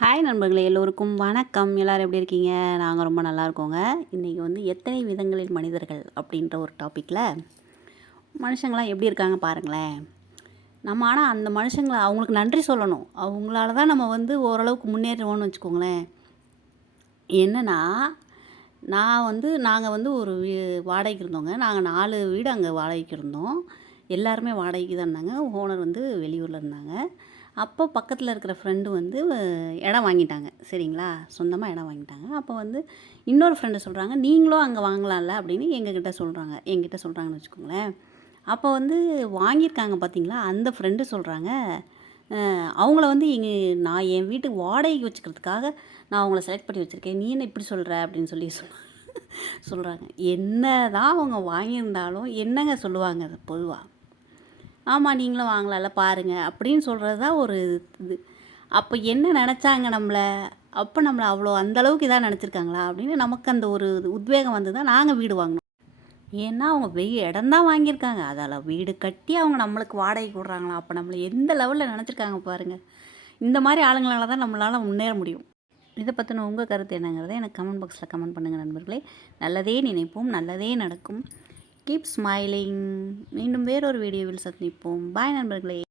Hi நண்பர்களே எல்லோருக்கும் வணக்கம். எல்லோரும் எப்படி இருக்கீங்க? நாங்கள் ரொம்ப நல்லா இருக்கோங்க. இன்றைக்கி வந்து எத்தனை விதங்களில் மனிதர்கள் அப்படின்ற ஒரு டாப்பிக்கில் மனுஷங்களாம் எப்படி இருக்காங்க பாருங்களேன். நம்ம ஆனால் அந்த மனுஷங்களை அவங்களுக்கு நன்றி சொல்லணும். அவங்களால தான் நம்ம வந்து ஓரளவுக்கு முன்னேறுவோம்னு வச்சுக்கோங்களேன். என்னென்னா நான் வந்து நாங்கள் வந்து ஒரு வீ வாடகைக்கு இருந்தோங்க. நாங்கள் நாலு வீடு அங்கே வாடகைக்கு இருந்தோம். எல்லாருமே வாடகைக்கு தான் இருந்தாங்க. ஓனர் வந்து வெளியூரில் இருந்தாங்க. அப்போ பக்கத்தில் இருக்கிற ஃப்ரெண்டு வந்து இடம் வாங்கிட்டாங்க. சரிங்களா? சொந்தமாக இடம் வாங்கிட்டாங்க. அப்போ வந்து இன்னொரு ஃப்ரெண்டு சொல்கிறாங்க நீங்களும் அங்கே வாங்கலாம்ல? அப்படின்னு எங்ககிட்ட சொல்கிறாங்க எங்கிட்ட சொல்கிறாங்கன்னு வச்சுக்கோங்களேன். அப்போ வந்து வாங்கியிருக்காங்க பார்த்தீங்களா அந்த ஃப்ரெண்டு சொல்கிறாங்க அவங்கள வந்து இங்கே நான் என் வீட்டுக்கு வாடகைக்கு வச்சுக்கிறதுக்காக நான் அவங்கள செலக்ட் பண்ணி வச்சுருக்கேன். நீ என்ன இப்படி சொல்கிற அப்படின்னு சொல்லி சொல் சொல்கிறாங்க என்ன தான் அவங்க வாங்கியிருந்தாலும் என்னங்க சொல்லுவாங்க அது பொதுவாக ஆமாம் நீங்களும் வாங்கலாம்ல பாருங்கள் அப்படின்னு சொல்கிறது தான் ஒரு இது. அப்போ என்ன நினச்சாங்க நம்மளை? அப்போ நம்மளை அவ்வளோ அந்தளவுக்கு இதாக நினச்சிருக்காங்களா? அப்படின்னு நமக்கு அந்த ஒரு உத்வேகம் வந்து தான் நாங்கள் வீடு வாங்கினோம். ஏன்னா அவங்க வெய் இடம் தான் வாங்கியிருக்காங்க. அதால் வீடு கட்டி அவங்க நம்மளுக்கு வாடகை விட்றாங்களா அப்போ நம்மளை எந்த லெவலில் நினச்சிருக்காங்க பாருங்கள் இந்த மாதிரி ஆளுங்களால தான் நம்மளால் முன்னேற முடியும். இதை பற்றின உங்கள் கருத்து என்னங்கிறத எனக்கு கமெண்ட் பாக்ஸில் கமெண்ட் பண்ணுங்கள் நண்பர்களே. நல்லதே நினைப்போம் நல்லதே நடக்கும். கீப் ஸ்மைலிங் மீண்டும் வேறொரு வீடியோவில் சந்திப்போம். பாய் நண்பர்களே.